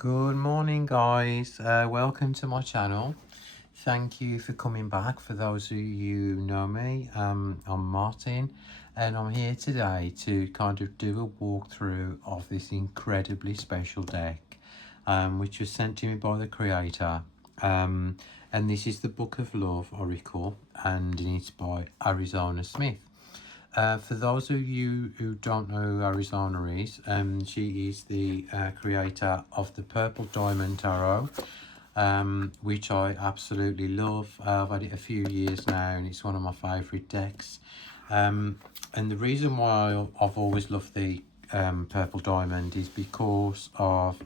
Good morning, guys. Welcome to my channel. Thank you for coming back. For those of you who know me, I'm Martin, and I'm here today to kind of do a walkthrough of this incredibly special deck, which was sent to me by the creator. And this is the Book of Love Oracle, and it's by Arizona Smith. For those of you who don't know who Arizona is, she is the creator of the Purple Diamond Tarot, which I absolutely love. I've had it a few years now, and it's one of my favourite decks. And the reason why I've always loved the Purple Diamond is because of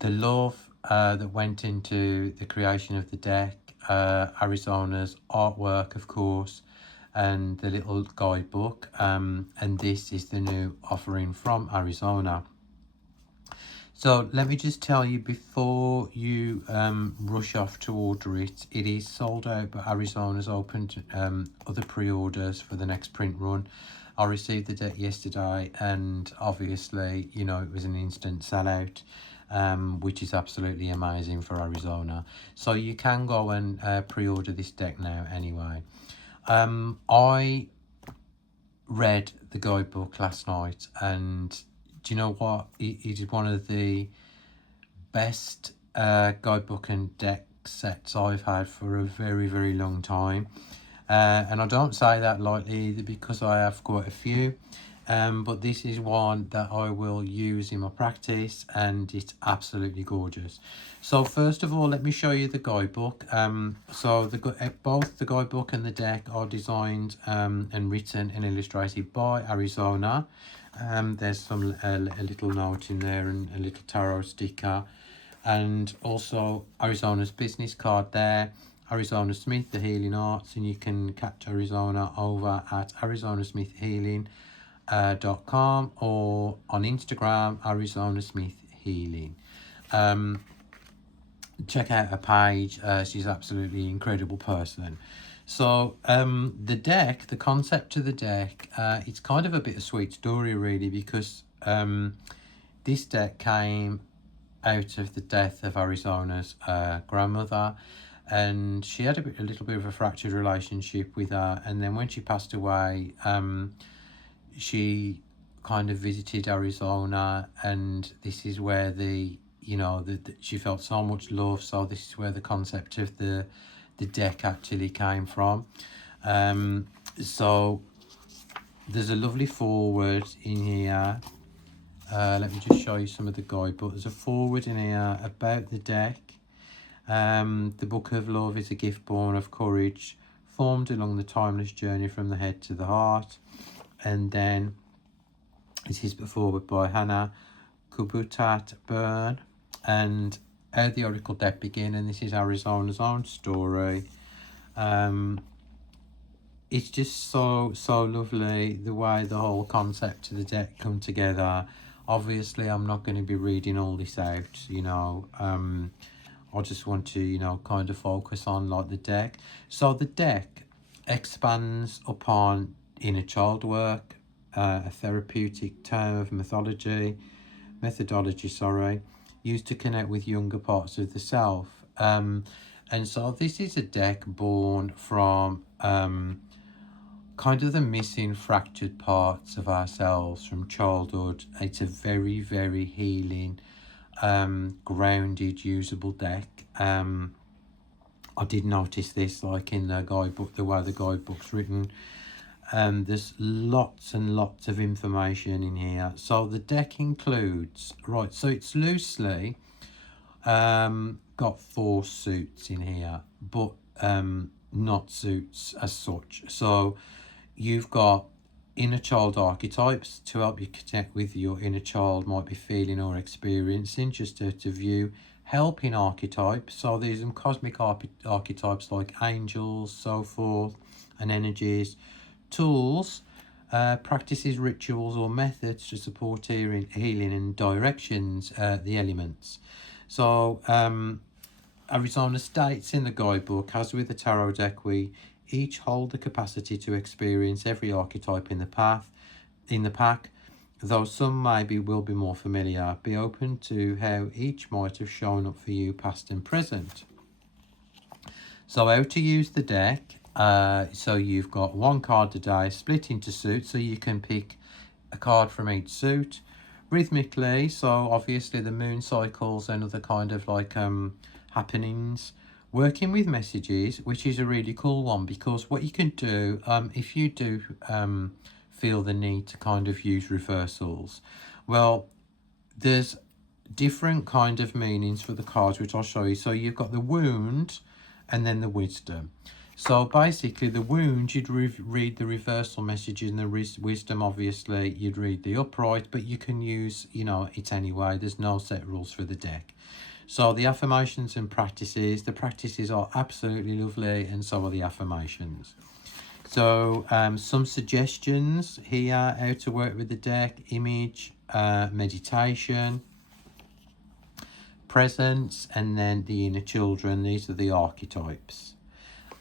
the love that went into the creation of the deck, Arizona's artwork, of course, and the little guidebook, and this is the new offering from Arizona. So let me just tell you before you rush off to order it, it is sold out, but Arizona's opened other pre-orders for the next print run. I received the deck yesterday, and obviously, you know, it was an instant sellout, which is absolutely amazing for Arizona. So you can go and pre-order this deck now anyway. I read the guidebook last night, and do you know what? It is one of the best guidebook and deck sets I've had for a very, very long time. And I don't say that lightly either, because I have quite a few. But this is one that I will use in my practice, and it's absolutely gorgeous. So first of all, let me show you the guidebook. So both the guidebook and the deck are designed and written and illustrated by Arizona. There's a little note in there and a little tarot sticker, and also Arizona's business card there. Arizona Smith, the Healing Arts, and you can catch Arizona over at arizonasmithhealing.com or on Instagram, Arizona Smith Healing. Check out her page. She's absolutely incredible person. So the deck, the concept of the deck, it's kind of a bittersweet story really, because this deck came out of the death of Arizona's grandmother, and she had a little bit of a fractured relationship with her, and then when she passed away, she kind of visited Arizona, and this is where she felt so much love. So this is where the concept of the deck actually came from. So there's a lovely foreword in here. Let me just show you some of the guidebook. There's a foreword in here about the deck. The Book of Love is a gift born of courage, formed along the timeless journey from the head to the heart. And then it is foreword by Hannah Kubutat Byrne, and how the Oracle deck begin, and this is Arizona's own story. It's just so lovely the way the whole concept of the deck come together. Obviously I'm not going to be reading all this out, you know. I just want to, you know, kind of focus on like the deck. So the deck expands upon inner child work, a therapeutic term of methodology, used to connect with younger parts of the self. And so this is a deck born from kind of the missing, fractured parts of ourselves from childhood. It's a very, very healing, grounded, usable deck. I did notice this, like in the guidebook, the way the guidebook's written. There's lots and lots of information in here. So the deck includes, right, so it's loosely got 4 suits in here, but not suits as such. So you've got inner child archetypes to help you connect with your inner child might be feeling or experiencing, just to view. Helping archetypes, so there's some cosmic archetypes like angels, so forth, and energies. Tools, practices, rituals or methods to support healing and directions, the elements. So Arizona states in the guidebook, as with the tarot deck, we each hold the capacity to experience every archetype in the pack. though some maybe will be more familiar, be open to how each might have shown up for you past and present. So how to use the deck. So you've got one card today split into suits, so you can pick a card from each suit. Rhythmically, so obviously the moon cycles and other kind of like happenings. Working with messages, which is a really cool one, because what you can do, if you do feel the need to kind of use reversals, well, there's different kind of meanings for the cards, which I'll show you. So you've got the wound and then the wisdom. So basically the wound, you'd read the reversal messages, and the wisdom, obviously, you'd read the upright, but you can use, you know, it anyway. There's no set rules for the deck. So the affirmations and practices, the practices are absolutely lovely, and so are the affirmations. So some suggestions here, how to work with the deck: image, meditation, presence, and then the inner children. These are the archetypes.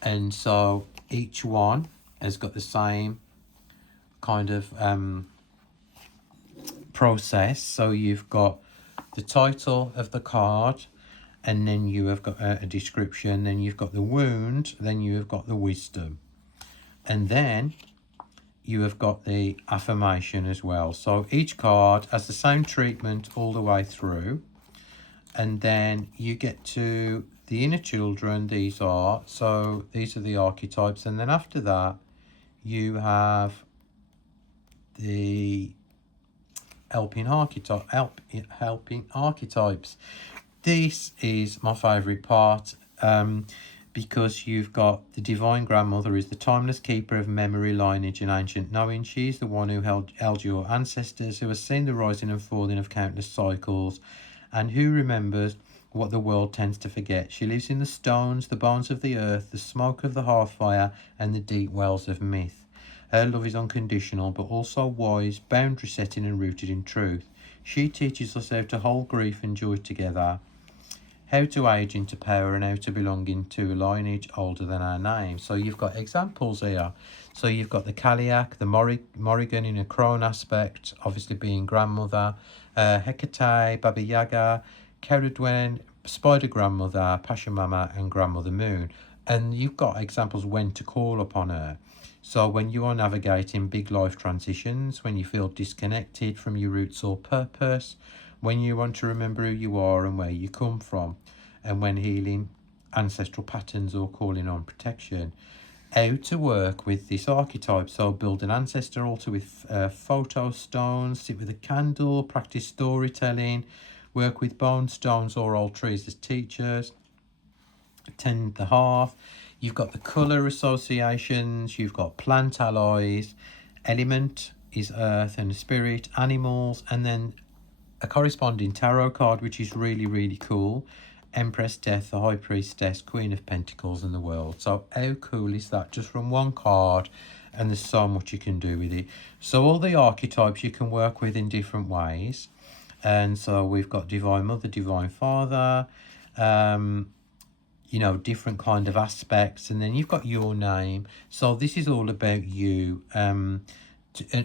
And so each one has got the same kind of process. So you've got the title of the card, and then you have got a description, then you've got the wound, then you have got the wisdom, and then you have got the affirmation as well. So each card has the same treatment all the way through, and then you get to the inner children. These are the archetypes, and then after that you have the helping archetypes. This is my favorite part, because you've got the divine grandmother is the timeless keeper of memory, lineage, and ancient knowing. She's the one who held your ancestors, who has seen the rising and falling of countless cycles, and who remembers what the world tends to forget. She lives in the stones, the bones of the earth, the smoke of the hearth fire, and the deep wells of myth. Her love is unconditional, but also wise, boundary setting, and rooted in truth. She teaches us how to hold grief and joy together, how to age into power, and how to belong into a lineage older than our name. So you've got examples here. So you've got the Kaliak, the Morrigan in a crone aspect, obviously being grandmother, Hecate, Baba Yaga, Ceridwen, Spider Grandmother, Pachamama, and Grandmother Moon. And you've got examples when to call upon her. So when you are navigating big life transitions, when you feel disconnected from your roots or purpose, when you want to remember who you are and where you come from, and when healing ancestral patterns or calling on protection. How to work with this archetype. So build an ancestor altar with photo stones, sit with a candle, practice storytelling, work with bone stones or old trees as teachers, tend the hearth. You've got the colour associations, you've got plant alloys, element is earth and spirit, animals, and then a corresponding tarot card, which is really, really cool. Empress, Death, the High Priestess, Queen of Pentacles, and the World. So how cool is that? Just from one card, and there's so much you can do with it. So all the archetypes you can work with in different ways. And so we've got Divine Mother, Divine Father, you know, different kind of aspects. And then you've got your name. So this is all about you, and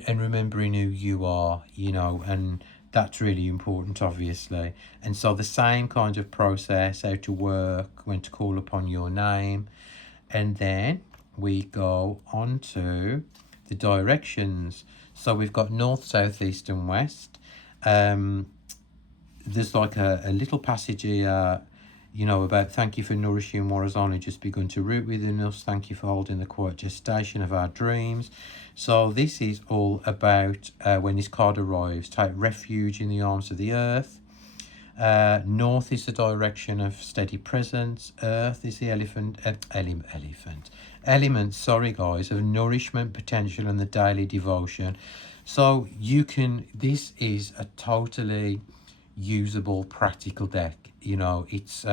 remembering who you are, you know, and that's really important, obviously. And so the same kind of process, how to work, when to call upon your name. And then we go on to the directions. So we've got north, south, east, and west. There's like a little passage here, you know, about thank you for nourishing what has only just begun to root within us. Thank you for holding the quiet gestation of our dreams. So this is all about when this card arrives, take refuge in the arms of the earth. North is the direction of steady presence. Earth is the element, sorry guys, of nourishment, potential, and the daily devotion. So you can, this is a totally usable, practical deck. You know, it's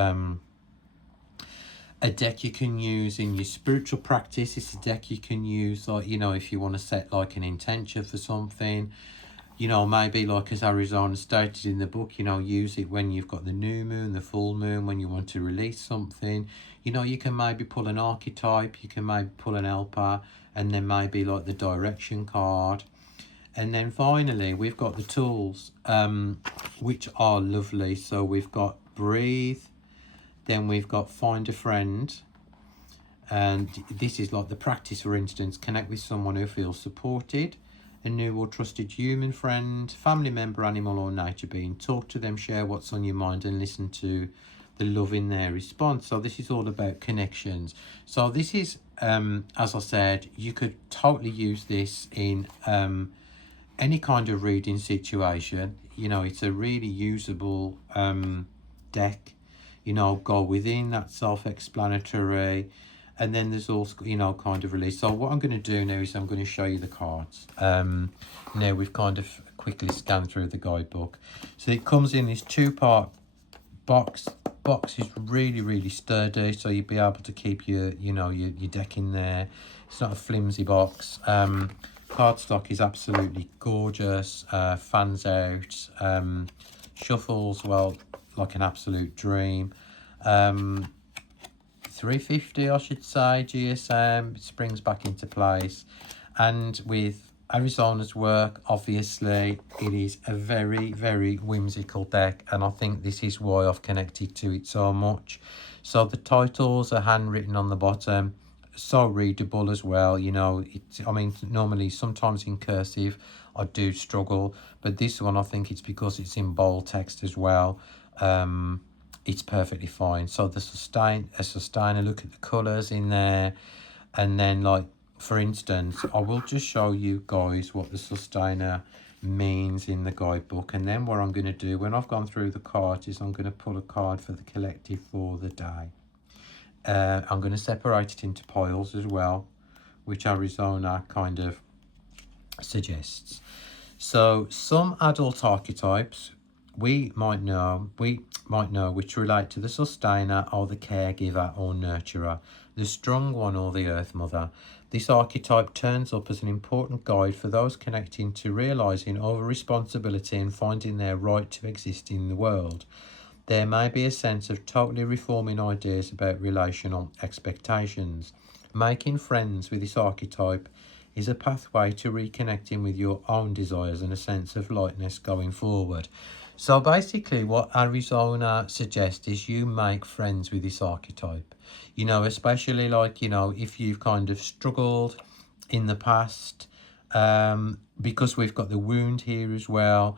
a deck you can use in your spiritual practice. It's a deck you can use, like, you know, if you want to set like an intention for something, you know, maybe like as Arizona stated in the book, you know, use it when you've got the new moon, the full moon, when you want to release something. You know, you can maybe pull an archetype, you can maybe pull an helper, and then maybe like the direction card. And then finally, we've got the tools, which are lovely. So we've got breathe, then we've got find a friend. And this is like the practice, for instance, connect with someone who feels supported, a new or trusted human friend, family member, animal or nature being. Talk to them, share what's on your mind and listen to the love in their response. So this is all about connections. So this is, as I said, you could totally use this in any kind of reading situation. You know, it's a really usable deck. You know, go within, that's self-explanatory. And then there's also, you know, kind of release. So what I'm going to do now is I'm going to show you the cards. Now we've kind of quickly scanned through the guidebook. So it comes in this 2-part box. Box is really sturdy, so you'll be able to keep your, you know, your deck in there. It's not a flimsy box. Cardstock is absolutely gorgeous. Fans out. Shuffles, well, like an absolute dream. 350, I should say, GSM. It springs back into place. And with Arizona's work, obviously, it is a very whimsical deck. And I think this is why I've connected to it so much. So the titles are handwritten on the bottom. So readable as well. You know, I mean, normally, sometimes in cursive, I do struggle. But this one, I think it's because it's in bold text as well. It's perfectly fine. So the sustainer, look at the colours in there. And then, like, for instance, I will just show you guys what the sustainer means in the guidebook. And then what I'm going to do when I've gone through the cards is I'm going to pull a card for the collective for the day. I'm going to separate it into piles as well, which Arizona kind of suggests. So some adult archetypes we might know which relate to the sustainer or the caregiver or nurturer, the strong one or the earth mother. This archetype turns up as an important guide for those connecting to realizing over responsibility and finding their right to exist in the world. There may be a sense of totally reforming ideas about relational expectations. Making friends with this archetype is a pathway to reconnecting with your own desires and a sense of lightness going forward. So basically what Arizona suggests is you make friends with this archetype. You know, especially like, you know, if you've kind of struggled in the past, because we've got the wound here as well.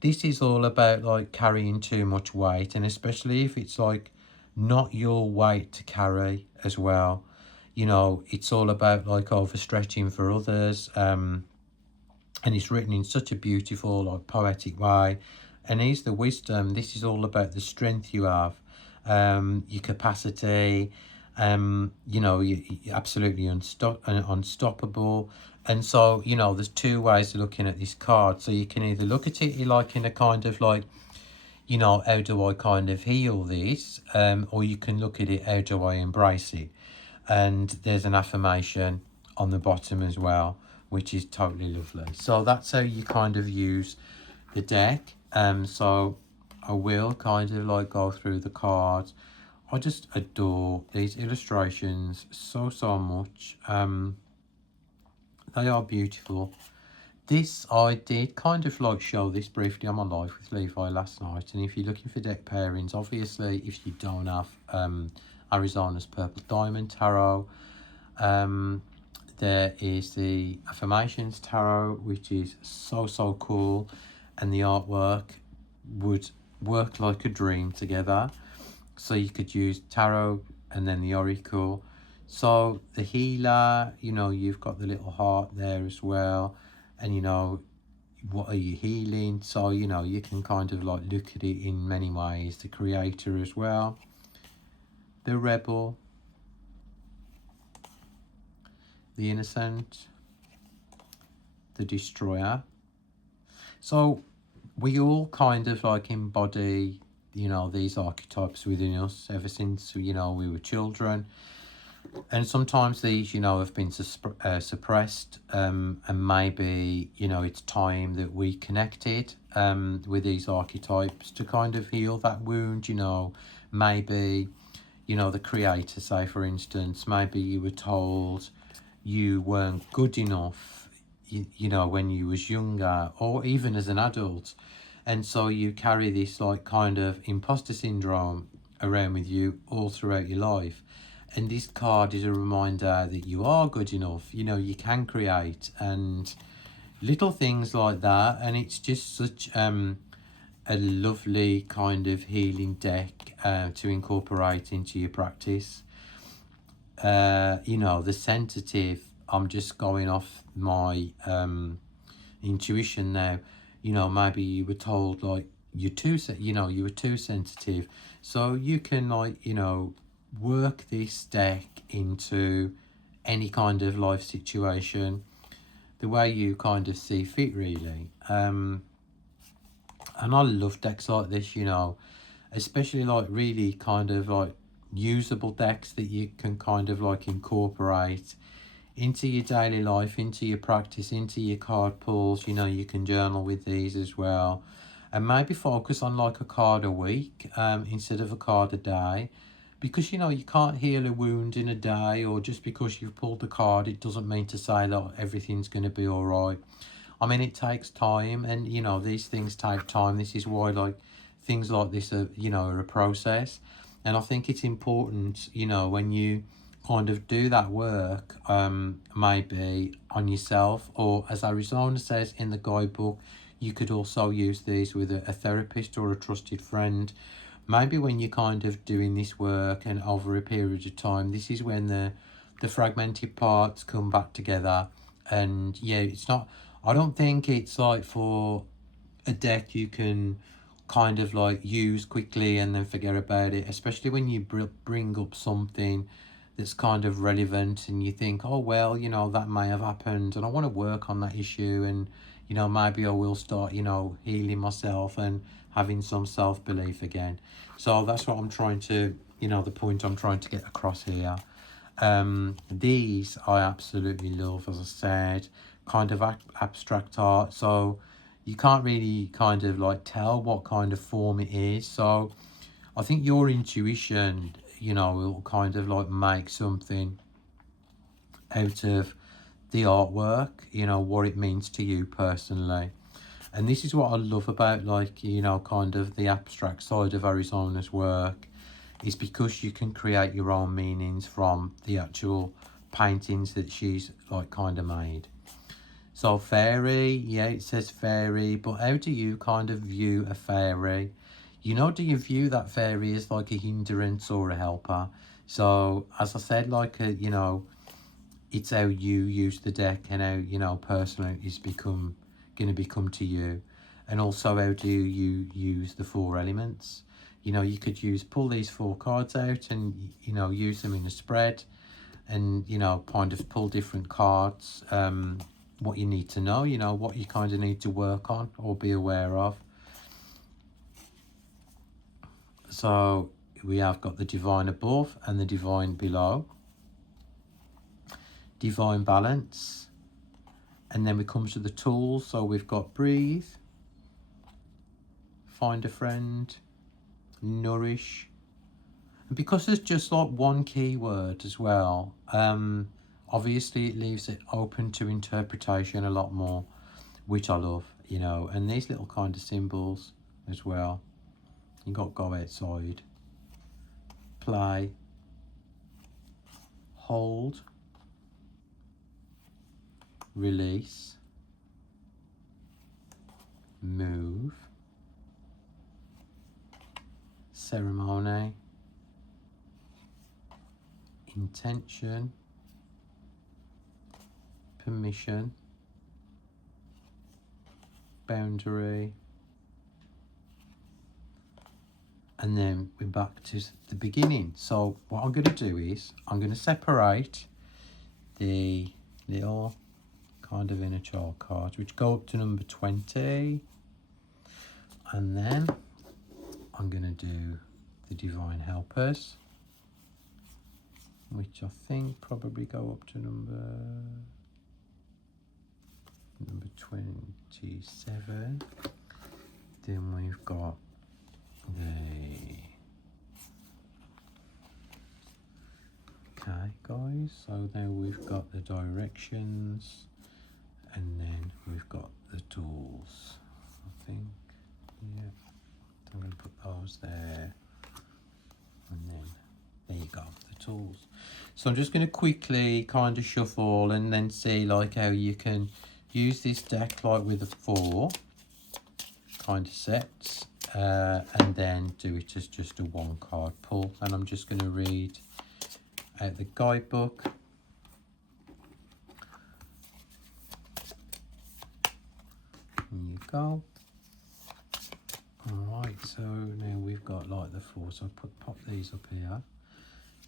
This is all about like carrying too much weight, and especially if it's like not your weight to carry as well. You know, it's all about like overstretching for others. And it's written in such a beautiful, like poetic way. And here's the wisdom. This is all about the strength you have, your capacity. You know, you're absolutely unstoppable. And so, you know, there's 2 ways of looking at this card. So you can either look at it like in a kind of like, you know, how do I kind of heal this? Or you can look at it, how do I embrace it? And there's an affirmation on the bottom as well, which is totally lovely. So that's how you kind of use the deck. So I will kind of like go through the cards. I just adore these illustrations so much. They are beautiful. This, I did kind of like show this briefly on my live with Levi last night. And if you're looking for deck pairings, obviously if you don't have Arizona's Purple Diamond Tarot, there is the Affirmations Tarot, which is so cool. And the artwork would work like a dream together. So you could use tarot and then the oracle. So the healer, you know, you've got the little heart there as well. And, you know, what are you healing? So, you know, you can kind of like look at it in many ways. The creator as well. The rebel. The innocent. The destroyer. So we all kind of like embody, you know, these archetypes within us ever since, you know, we were children. And sometimes these, you know, have been suppressed, and maybe, you know, it's time that we connected with these archetypes to kind of heal that wound. You know, maybe, you know, the creator, say for instance, maybe you were told you weren't good enough, you know, when you was younger or even as an adult. And so you carry this like kind of imposter syndrome around with you all throughout your life. And this card is a reminder that you are good enough, you know, you can create, and little things like that. And it's just such a lovely kind of healing deck to incorporate into your practice. You know, the sensitive, I'm just going off my intuition now. You know, maybe you were told like you're too, you know, you were too sensitive. So you can like, you know, work this deck into any kind of life situation the way you kind of see fit, really. And I love decks like this, you know, especially like really kind of like usable decks that you can kind of like incorporate into your daily life, into your practice, into your card pulls. You know, you can journal with these as well, and maybe focus on like a card a week instead of a card a day, because you know you can't heal a wound in a day, or just because you've pulled a card it doesn't mean to say that everything's going to be all right. I mean, it takes time, and you know these things take time. This is why like things like this are, you know, are a process. And I think it's important, you know, when you kind of do that work, maybe on yourself, or as Arizona says in the guidebook, you could also use these with a therapist or a trusted friend. Maybe when you're kind of doing this work and over a period of time, this is when the fragmented parts come back together. And yeah, it's not, I don't think it's like for a deck you can kind of like use quickly and then forget about it, especially when you bring up something that's kind of relevant and you think, oh well, you know, that may have happened and I want to work on that issue, and you know, maybe I will start, you know, healing myself and having some self-belief again. So that's what I'm trying to, you know, the point I'm trying to get across here. These I absolutely love, as I said, kind of abstract art, so you can't really kind of like tell what kind of form it is. So I think your intuition, you know, will kind of like make something out of the artwork, you know, what it means to you personally. And this is what I love about, like, you know, kind of the abstract side of Arizona's work, is because you can create your own meanings from the actual paintings that she's like kind of made. So fairy, yeah, it says fairy, but how do you kind of view a fairy? You know, do you view that fairy as like a hindrance or a helper? So as I said, like, you know, it's how you use the deck and how, you know, personally it's going to become to you. And also, how do you use the 4 elements? You know, you could pull these 4 cards out and, you know, use them in a spread, and, you know, kind of pull different cards, what you need to know, you know, what you kind of need to work on or be aware of. So we have got the divine above and the divine below, divine balance, and then we come to the tools. So we've got breathe, find a friend, nourish. And because there's just like one keyword as well, obviously it leaves it open to interpretation a lot more, which I love, you know. And these little kind of symbols as well. You got go outside, play, hold, release, move, ceremony, intention, permission, boundary, and then we're back to the beginning. So what I'm going to do is I'm going to separate the little kind of inner child cards, which go up to number 20, and then I'm going to do the divine helpers, which I think probably go up to number 27. Then we've got okay guys, so now we've got the directions, and then we've got the tools, I think. Yeah, I'm going to put those there, and then there you go, the tools. So I'm just going to quickly kind of shuffle and then see like how you can use this deck like with the 4 kind of sets, and then do it as just a 1 card pull. And I'm just going to read out the guidebook. There you go. Alright, so now we've got like the 4, so I pop these up here.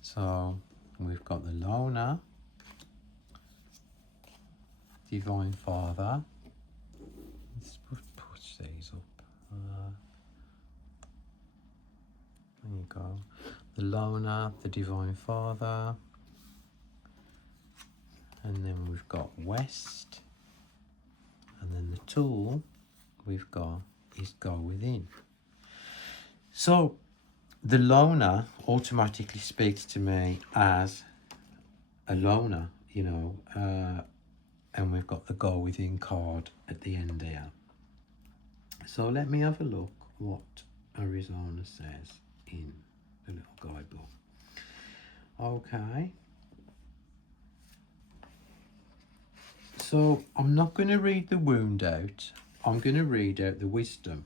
So we've got the Loner, Divine Father. Let's push these up. There you go. The Loner, the Divine Father. And then we've got West. And then the tool we've got is Go Within. So the Loner automatically speaks to me as a loner, you know, and we've got the Go Within card at the end here. So let me have a look what Arizona says in the little guidebook. Okay. So I'm not going to read the wound out. I'm going to read out the wisdom.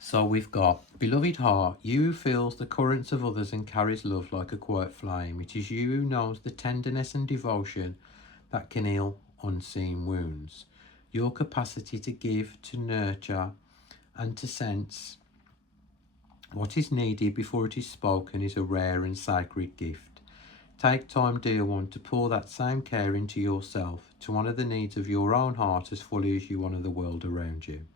So we've got, beloved heart, you who feels the currents of others and carries love like a quiet flame. It is you who knows the tenderness and devotion that can heal unseen wounds. Your capacity to give, to nurture, and to sense what is needed before it is spoken is a rare and sacred gift. Take time, dear one, to pour that same care into yourself, to honour the needs of your own heart as fully as you honour the world around you.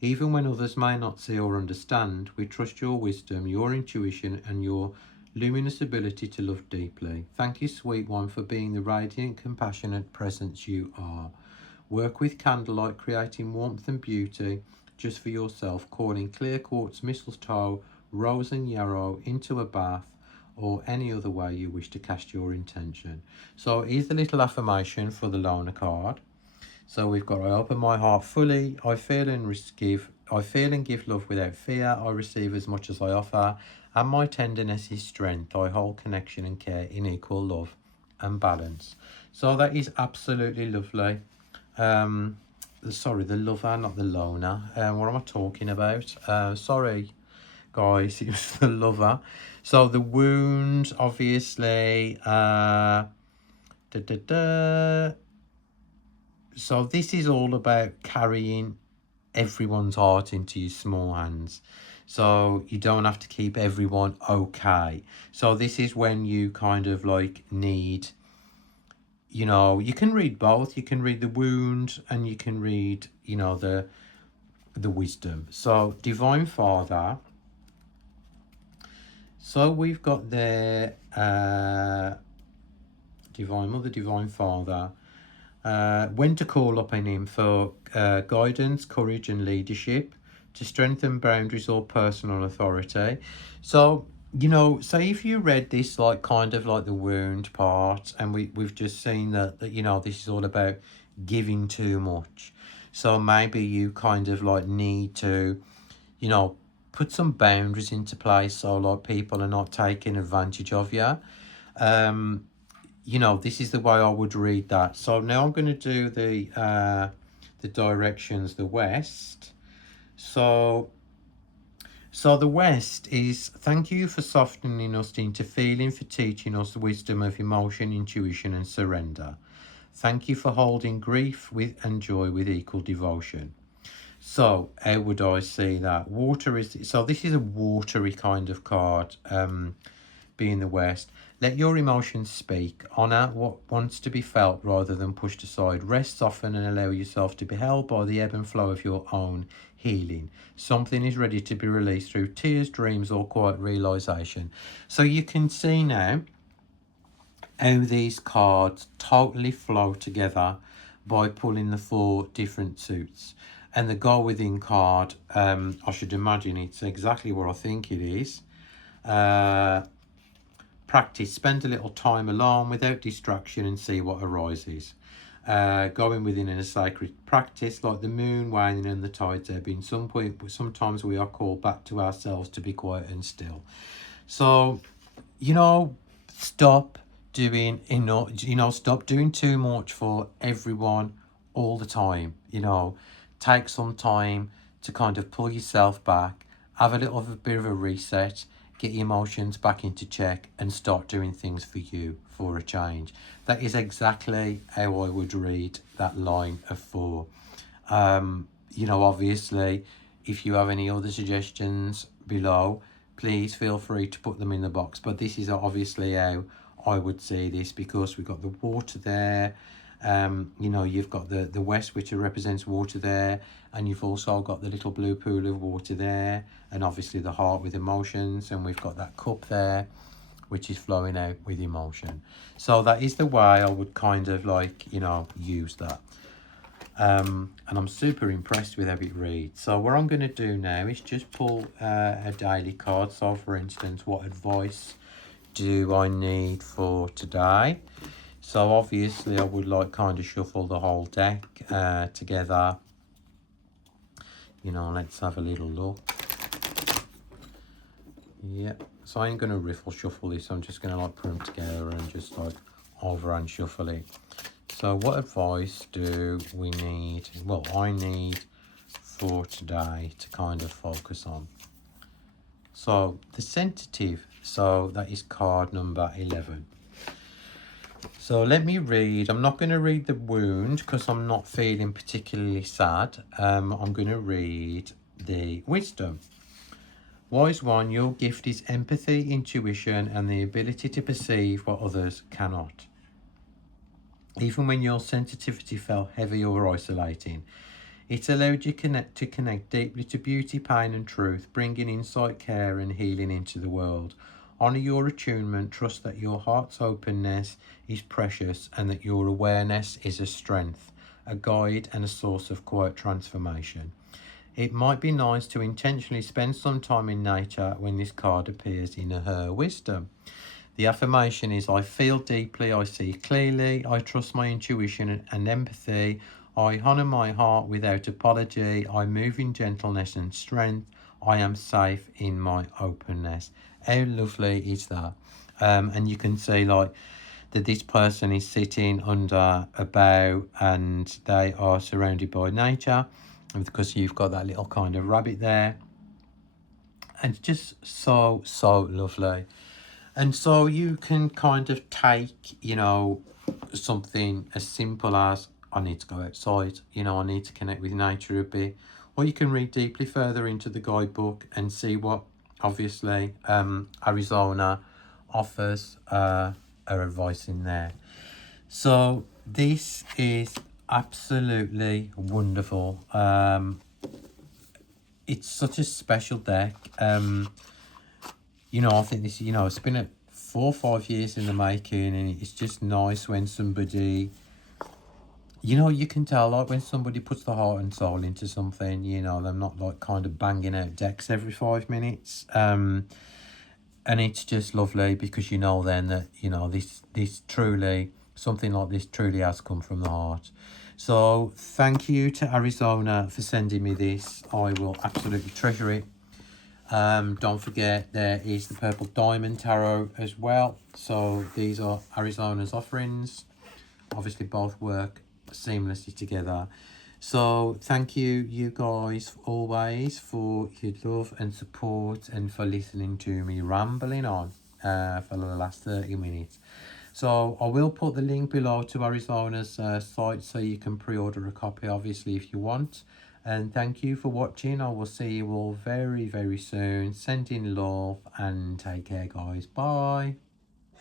Even when others may not see or understand, we trust your wisdom, your intuition, and your luminous ability to love deeply. Thank you, sweet one, for being the radiant, compassionate presence you are. Work with candlelight, creating warmth and beauty just for yourself, calling clear quartz, mistletoe, rose and yarrow into a bath, or any other way you wish to cast your intention. So here's the little affirmation for the Loner card. So we've got, I open my heart fully, I feel and give love without fear, I receive as much as I offer, and my tenderness is strength. I hold connection and care in equal love and balance. So that is absolutely lovely. Sorry, the lover, not the loner. What am I talking about? Sorry, guys, it was the lover. So the wound, obviously, So this is all about carrying everyone's heart into your small hands. So you don't have to keep everyone okay. So this is when you kind of like need, you know, you can read both. You can read the wound and you can read, you know, the wisdom. So Divine Father. So we've got there Divine Mother, Divine Father. When to call upon him for guidance, courage and leadership, to strengthen boundaries or personal authority. So, you know, say if you read this like kind of like the wound part, and we've just seen that you know, this is all about giving too much. So maybe you kind of like need to, you know, put some boundaries into place so like people are not taking advantage of you. You know, this is the way I would read that. So now I'm going to do the directions, the West. So the West is, thank you for softening us into feeling, for teaching us the wisdom of emotion, intuition and surrender. Thank you for holding grief with and joy with equal devotion. So how would I see that? Water is, so this is a watery kind of card, being the West. Let your emotions speak. Honour what wants to be felt rather than pushed aside. Rest, soften and allow yourself to be held by the ebb and flow of your own healing. Something is ready to be released through tears, dreams or quiet realisation. So you can see now how these cards totally flow together by pulling the 4 different suits. And the Go Within card, I should imagine it's exactly what I think it is. practice, spend a little time alone without distraction and see what arises. Going within a sacred practice like the moon waning and the tides ebbing. Sometimes we are called back to ourselves to be quiet and still. So, stop doing stop doing too much for everyone all the time. Take some time to kind of pull yourself back, have a bit of a reset, get your emotions back into check, and start doing things for you for a change. That is exactly how I would read that line of 4. Obviously, if you have any other suggestions below, please feel free to put them in the box. But this is obviously how I would see this, because we've got the water there. You've got the west, which represents water there, and you've also got the little blue pool of water there, and obviously the heart with emotions, and we've got that cup there, which is flowing out with emotion. So that is the way I would kind of use that. And I'm super impressed with how it reads. So what I'm going to do now is just pull a daily card. So for instance, what advice do I need for today? So obviously I would kind of shuffle the whole deck together. Let's have a little look. Yeah, so I ain't going to riffle shuffle this. I'm just going to put them together and just overhand shuffle it. So what advice do we need? Well, I need for today to kind of focus on. So the sensitive, so that is card number 11. So let me read. I'm not going to read the wound because I'm not feeling particularly sad. I'm going to read the wisdom. Wise one, your gift is empathy, intuition, and the ability to perceive what others cannot. Even when your sensitivity felt heavy or isolating, it allowed you to connect deeply to beauty, pain, and truth, bringing insight, care, and healing into the world. Honour your attunement, trust that your heart's openness is precious, and that your awareness is a strength, a guide, and a source of quiet transformation. It might be nice to intentionally spend some time in nature when this card appears in her wisdom. The affirmation is, I feel deeply, I see clearly, I trust my intuition and empathy, I honour my heart without apology, I move in gentleness and strength, I am safe in my openness. How lovely is that? And you can see that this person is sitting under a bough and they are surrounded by nature, because you've got that little kind of rabbit there. And it's just so lovely. And so you can kind of take, something as simple as, I need to go outside, I need to connect with nature a bit. Or you can read deeply further into the guidebook and see what, obviously, Arizona offers her advice in there. So this is absolutely wonderful. It's such a special deck. I think this, it's been 4 or 5 years in the making, and it's just nice when somebody, you can tell when somebody puts the heart and soul into something. They're not kind of banging out decks every 5 minutes. And it's just lovely because then that this truly, something like this truly has come from the heart. So thank you to Arizona for sending me this. I will absolutely treasure it. Don't forget, there is the Purple Diamond Tarot as well. So these are Arizona's offerings. Obviously both work seamlessly together. So thank you guys always for your love and support, and for listening to me rambling on for the last 30 minutes. So I will put the link below to Arizona's site, so you can pre-order a copy, obviously, if you want. And thank you for watching. I will see you all very soon. Sending love, and take care, guys. Bye.